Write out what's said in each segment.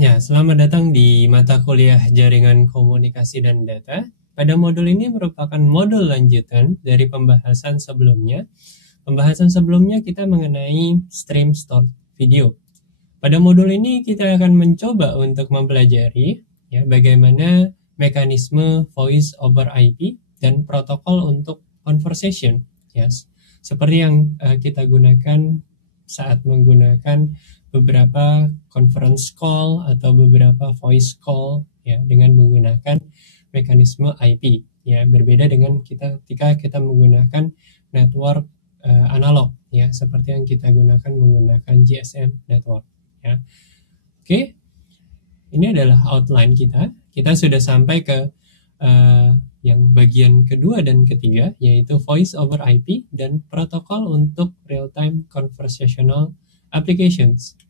Ya, selamat datang di mata kuliah Jaringan Komunikasi dan Data. Pada modul ini merupakan modul lanjutan dari pembahasan sebelumnya. Pembahasan sebelumnya kita mengenai stream stored video. Pada modul ini kita akan mencoba untuk mempelajari ya bagaimana mekanisme voice over IP dan protokol untuk conversation. Yes. Seperti yang kita gunakan saat menggunakan beberapa conference call atau beberapa voice call ya dengan menggunakan mekanisme IP ya, berbeda dengan ketika kita menggunakan network analog ya, seperti yang kita gunakan menggunakan GSM network ya. Oke, ini adalah outline kita. Kita sudah sampai ke yang bagian kedua dan ketiga, yaitu voice over IP dan protokol untuk real-time conversational applications.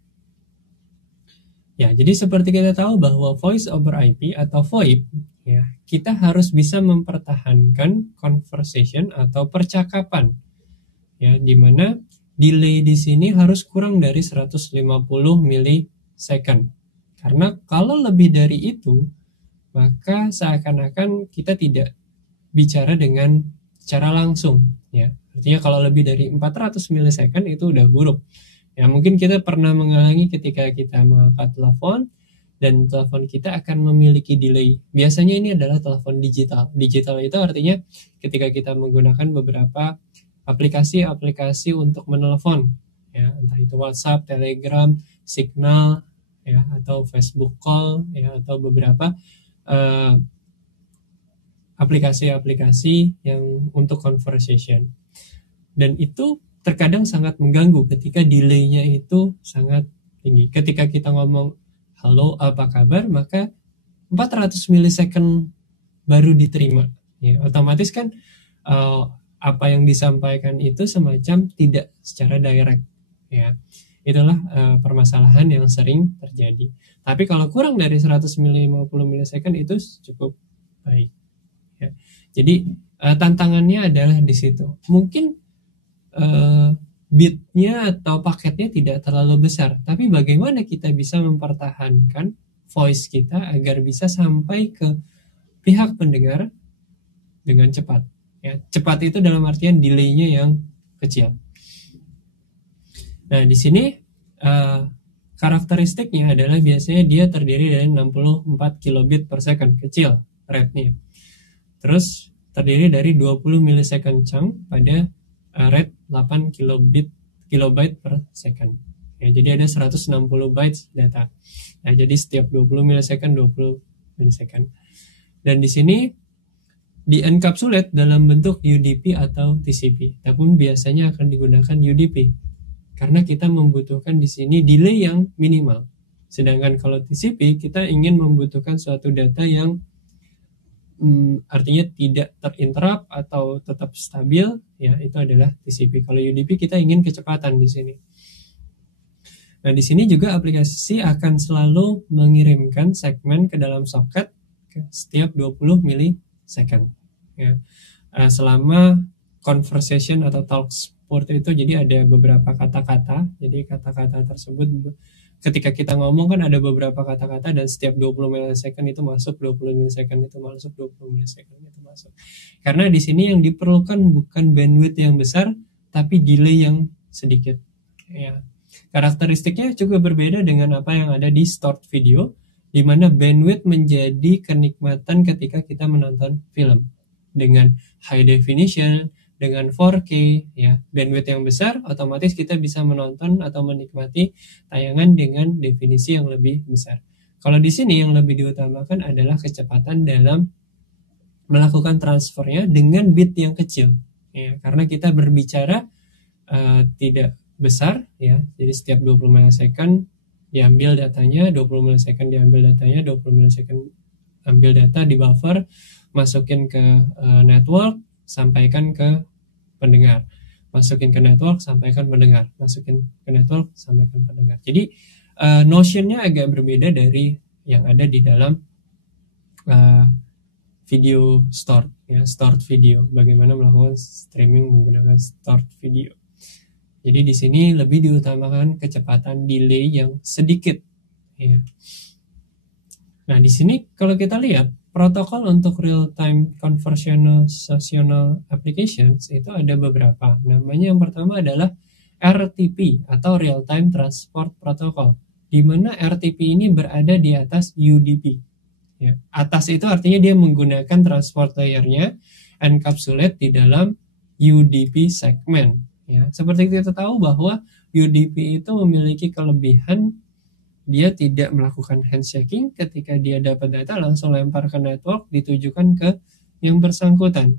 Ya, jadi seperti kita tahu bahwa voice over IP atau VoIP, ya, kita harus bisa mempertahankan conversation atau percakapan, ya, di mana delay di sini harus kurang dari 150 milisecond. Karena kalau lebih dari itu, maka seakan-akan kita tidak bicara dengan secara langsung ya. Artinya kalau lebih dari 400 milisecond itu udah buruk. Ya, mungkin kita pernah mengalami ketika kita mengangkat telepon dan telepon kita akan memiliki delay. Biasanya ini adalah telepon digital. Digital itu artinya ketika kita menggunakan beberapa aplikasi-aplikasi untuk menelepon ya, entah itu WhatsApp, Telegram, Signal ya, atau Facebook Call ya, atau beberapa aplikasi-aplikasi yang untuk conversation. Dan itu terkadang sangat mengganggu ketika delay-nya itu sangat tinggi. Ketika kita ngomong halo apa kabar, maka 400 milisecond baru diterima. Ya, otomatis kan apa yang disampaikan itu semacam tidak secara direct. Ya, itulah permasalahan yang sering terjadi. Tapi kalau kurang dari 150 milisecond itu cukup baik. Ya. Jadi tantangannya adalah di situ. Mungkin bitnya atau paketnya tidak terlalu besar, tapi bagaimana kita bisa mempertahankan voice kita agar bisa sampai ke pihak pendengar dengan cepat. Ya, cepat itu dalam artian delay-nya yang kecil. Nah, di sini karakteristiknya adalah biasanya dia terdiri dari 64 kilobit per second, kecil rate-nya. Terus terdiri dari 20 milisecond chunk pada rate 8 kilobyte per second. Ya, jadi ada 160 bytes data. Nah, jadi setiap 20 milisecond 20 milisecond. Dan di sini di-encapsulate dalam bentuk UDP atau TCP. Tapi biasanya akan digunakan UDP karena kita membutuhkan di sini delay yang minimal. Sedangkan kalau TCP kita ingin membutuhkan suatu data yang artinya tidak terinterrupt atau tetap stabil, ya itu adalah TCP. Kalau UDP kita ingin kecepatan di sini. Nah, di sini juga aplikasi akan selalu mengirimkan segmen ke dalam soket setiap 20 milisecond. Ya. Selama conversation atau talk support itu, jadi ada beberapa kata-kata. Jadi kata-kata tersebut ketika kita ngomong kan ada beberapa kata-kata dan setiap 20 milisecond itu masuk, 20 milisecond itu masuk, 20 milisecond itu masuk. Karena di sini yang diperlukan bukan bandwidth yang besar, tapi delay yang sedikit. Ya. Karakteristiknya juga berbeda dengan apa yang ada di stored video, di mana bandwidth menjadi kenikmatan ketika kita menonton film. Dengan high definition, dengan 4K ya, bandwidth yang besar, otomatis kita bisa menonton atau menikmati tayangan dengan definisi yang lebih besar. Kalau di sini yang lebih diutamakan adalah kecepatan dalam melakukan transfernya dengan bit yang kecil ya, karena kita berbicara tidak besar ya. Jadi setiap 20 milisecond diambil datanya, 20 milisecond diambil datanya, 20 milisecond ambil data di buffer, masukin ke network, sampaikan ke pendengar, masukin ke network, sampaikan pendengar, masukin ke network, sampaikan pendengar. Jadi notionnya agak berbeda dari yang ada di dalam video stored ya, stored video. Bagaimana melakukan streaming menggunakan stored video. Jadi di sini lebih diutamakan kecepatan delay yang sedikit ya. Nah, di sini kalau kita lihat protokol untuk real-time conversational applications itu ada beberapa. Namanya yang pertama adalah RTP atau Real-Time Transport Protocol, di mana RTP ini berada di atas UDP. Ya, atas itu artinya dia menggunakan transport layer-nya encapsulate di dalam UDP segmen. Ya, seperti kita tahu bahwa UDP itu memiliki kelebihan, dia tidak melakukan handshaking. Ketika dia dapat data langsung lempar ke network, ditujukan ke yang bersangkutan.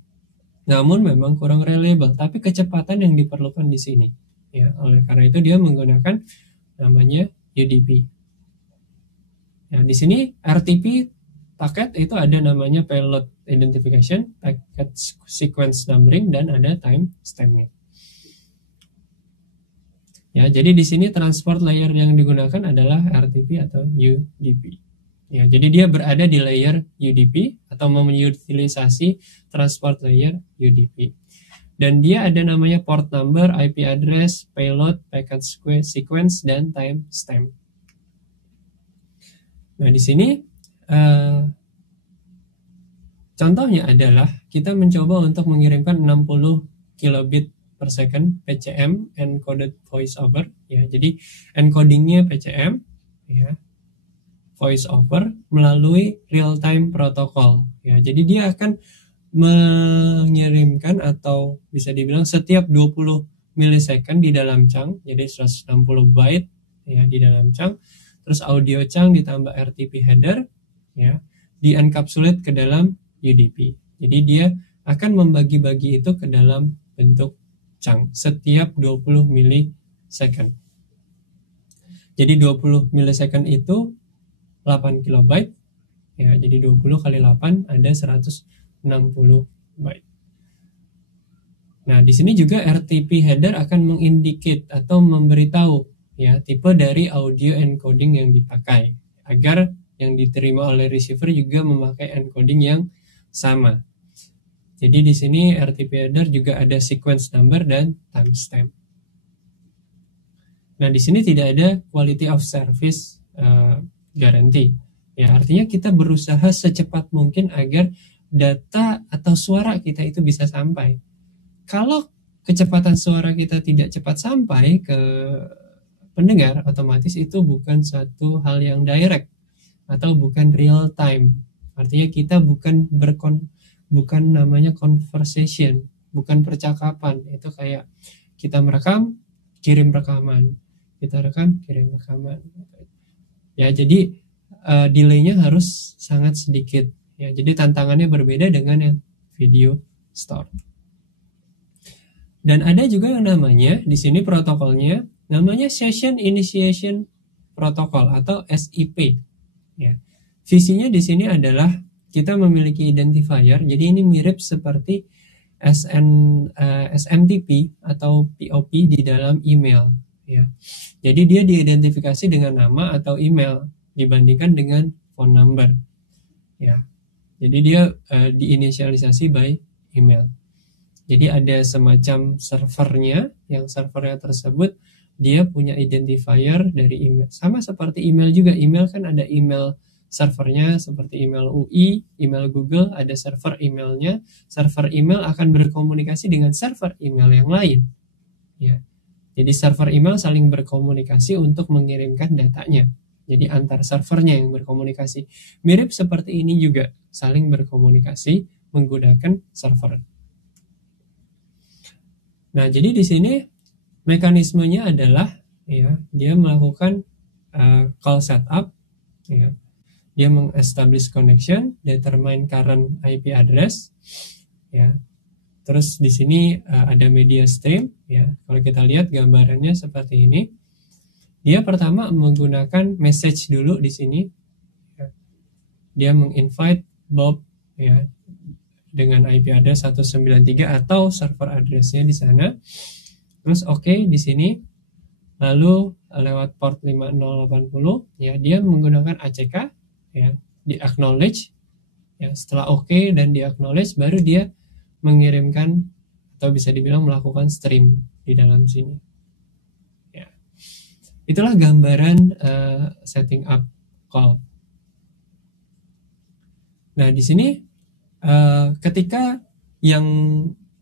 Namun memang kurang reliable, tapi kecepatan yang diperlukan di sini. Ya, oleh karena itu dia menggunakan namanya UDP. Nah, di sini RTP paket itu ada namanya payload identification, packet sequence numbering, dan ada time stamping. Ya, jadi di sini transport layer yang digunakan adalah RTP atau UDP. Ya, jadi dia berada di layer UDP atau mengutilisasi transport layer UDP. Dan dia ada namanya port number, IP address, payload, packet sequence, dan time stamp. Nah, di sini contohnya adalah kita mencoba untuk mengirimkan 60 kilobit per second PCM encoded voice over, ya. Jadi encodingnya PCM, ya, voice over melalui real time protocol, ya. Jadi dia akan mengirimkan atau bisa dibilang setiap 20 milisecond di dalam chunk, jadi 160 byte, ya, di dalam chunk. Terus audio chunk ditambah RTP header, ya, di encapsulate ke dalam UDP. Jadi dia akan membagi-bagi itu ke dalam bentuk chunk setiap 20 milisecond. Jadi 20 milisecond itu 8 kilobyte, ya. Jadi 20 kali 8 ada 160 byte. Nah, di sini juga RTP header akan mengindicate atau memberitahu, ya, tipe dari audio encoding yang dipakai agar yang diterima oleh receiver juga memakai encoding yang sama. Jadi di sini RTP header juga ada sequence number dan timestamp. Nah, di sini tidak ada quality of service guarantee. Ya, artinya kita berusaha secepat mungkin agar data atau suara kita itu bisa sampai. Kalau kecepatan suara kita tidak cepat sampai ke pendengar, otomatis itu bukan suatu hal yang direct atau bukan real time. Artinya kita bukan namanya conversation, bukan percakapan. Itu kayak kita merekam, kirim rekaman, kita rekam, kirim rekaman. Ya, jadi delaynya harus sangat sedikit. Ya, jadi tantangannya berbeda dengan yang video store. Dan ada juga yang namanya di sini protokolnya namanya Session Initiation Protocol atau SIP. Ya. Visinya di sini adalah kita memiliki identifier. Jadi ini mirip seperti SMTP atau POP di dalam email, ya. Jadi dia diidentifikasi dengan nama atau email dibandingkan dengan phone number, ya. Jadi dia diinisialisasi by email. Jadi ada semacam servernya, yang servernya tersebut dia punya identifier dari email. Sama seperti email juga, email kan ada email servernya seperti email UI, email Google, ada server emailnya. Server email akan berkomunikasi dengan server email yang lain, ya. Jadi server email saling berkomunikasi untuk mengirimkan datanya. Jadi antar servernya yang berkomunikasi. Mirip seperti ini juga, saling berkomunikasi menggunakan server. Nah, jadi di sini mekanismenya adalah, ya, dia melakukan call setup, ya. Dia meng-establish connection, determine current IP address, ya. Terus di sini ada media stream, ya. Kalau kita lihat gambarannya seperti ini. Dia pertama menggunakan message dulu di sini, ya. Dia menginvite Bob, ya, dengan IP address 193 atau server addressnya di sana. Terus di sini. Lalu lewat port 5080, ya, dia menggunakan ACK, ya, di acknowledge, ya. Setelah dan di acknowledge, baru dia mengirimkan atau bisa dibilang melakukan stream di dalam sini, ya. Itulah gambaran setting up call. Nah, di sini ketika yang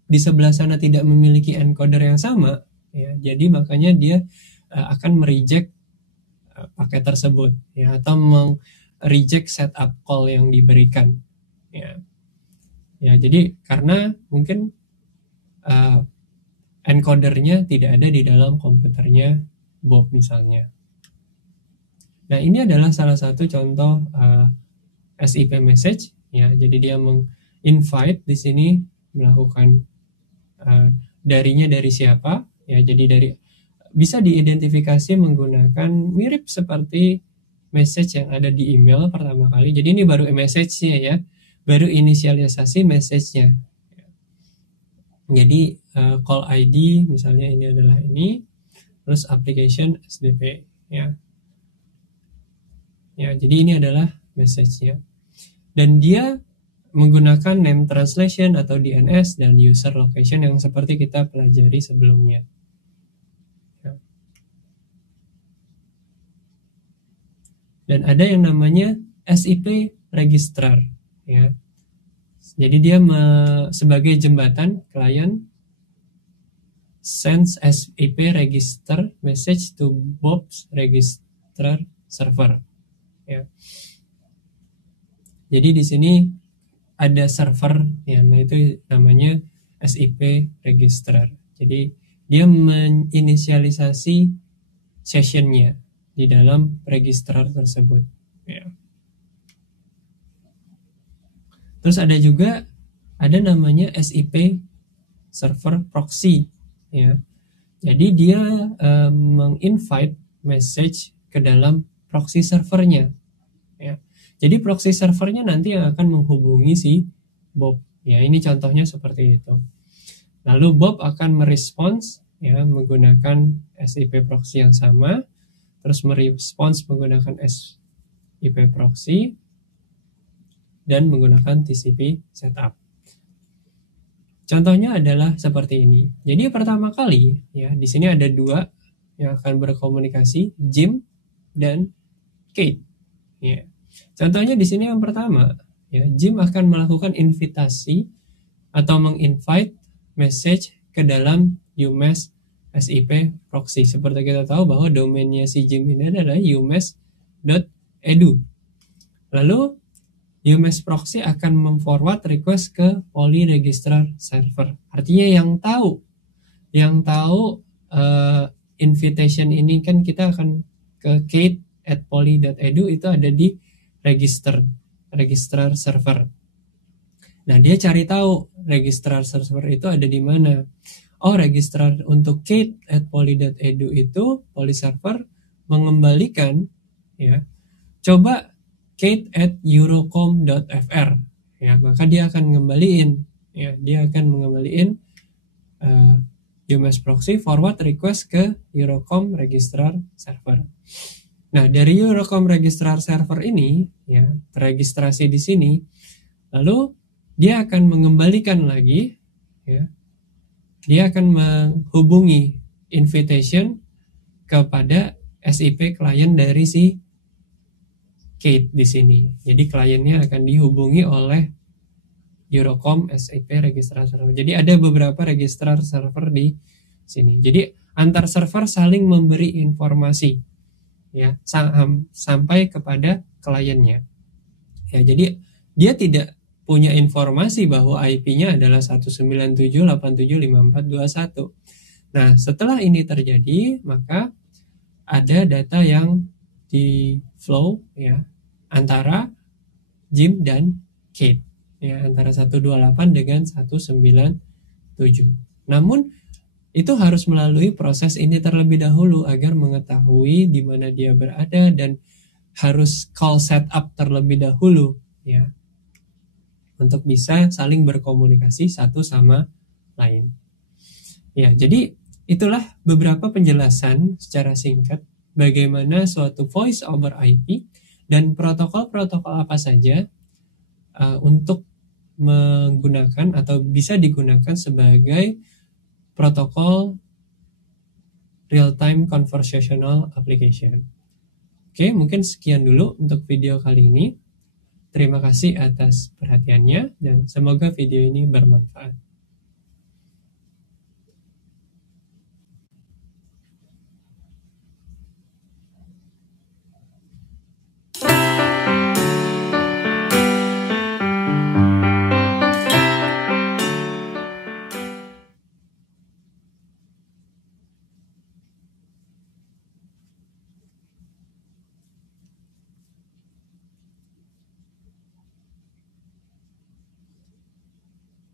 di sebelah sana tidak memiliki encoder yang sama, ya, jadi makanya dia akan mereject paket tersebut, ya, atau reject setup call yang diberikan, ya. Ya, jadi karena mungkin encodernya tidak ada di dalam komputernya Bob misalnya. Nah, ini adalah salah satu contoh SIP message, ya. Jadi dia invite di sini melakukan darinya dari siapa, ya. Jadi dari bisa diidentifikasi menggunakan mirip seperti message yang ada di email pertama kali. Jadi ini baru message-nya, ya, baru inisialisasi message-nya. Jadi call ID misalnya ini adalah ini, terus application SDP, ya. Ya, jadi ini adalah message-nya. Dan dia menggunakan name translation atau DNS dan user location yang seperti kita pelajari sebelumnya. Ya. Dan ada yang namanya SIP registrar, ya. Jadi dia sebagai jembatan klien sends SIP register message to Bob's registrar server, ya. Jadi di sini ada server, ya, nah itu namanya SIP registrar. Jadi dia menginisialisasi sessionnya di dalam registrar tersebut, ya. Terus ada juga namanya SIP server proxy, ya. Jadi dia menginvite message ke dalam proxy servernya, ya. Jadi proxy servernya nanti yang akan menghubungi si Bob, ya. Ini contohnya seperti itu. Lalu Bob akan merespons, ya, menggunakan SIP proxy yang sama, terus merespons menggunakan SIP proxy dan menggunakan TCP setup. Contohnya adalah seperti ini. Jadi pertama kali, ya, di sini ada dua yang akan berkomunikasi, Jim dan Kate, ya. Contohnya di sini yang pertama, ya, Jim akan melakukan invitasi atau menginvite message ke dalam UMass SIP proxy. Seperti kita tahu bahwa domainnya si Jim ini adalah umass.edu. Lalu UMass proxy akan memforward request ke Poly registrar server. Artinya yang tahu invitation ini kan kita akan ke kate@poly.edu, itu ada di registrar server. Nah, dia cari tahu registrar server itu ada di mana. Oh, registrar untuk kate@poly.edu itu Poly server mengembalikan, ya, coba kate@eurocom.fr, ya, maka dia akan mengembalikan UMass proxy forward request ke Eurocom registrar server. Nah, dari Eurocom registrar server ini, ya, terregistrasi di sini, lalu dia akan mengembalikan lagi, ya, dia akan menghubungi invitation kepada SIP klien dari si Kate di sini. Jadi kliennya akan dihubungi oleh Eurocom SIP registrar server. Jadi ada beberapa registrar server di sini. Jadi antar server saling memberi informasi, ya, sampai kepada kliennya. Ya, jadi dia tidak punya informasi bahwa IP-nya adalah 197.87.5421. Nah, setelah ini terjadi, maka ada data yang di flow, ya, antara Jim dan Kate, ya, antara 128 dengan 197. Namun itu harus melalui proses ini terlebih dahulu agar mengetahui di mana dia berada, dan harus call setup terlebih dahulu, ya, untuk bisa saling berkomunikasi satu sama lain. Ya, jadi itulah beberapa penjelasan secara singkat bagaimana suatu voice over IP dan protokol-protokol apa saja untuk menggunakan atau bisa digunakan sebagai protokol real-time conversational application. Oke, mungkin sekian dulu untuk video kali ini. Terima kasih atas perhatiannya dan semoga video ini bermanfaat.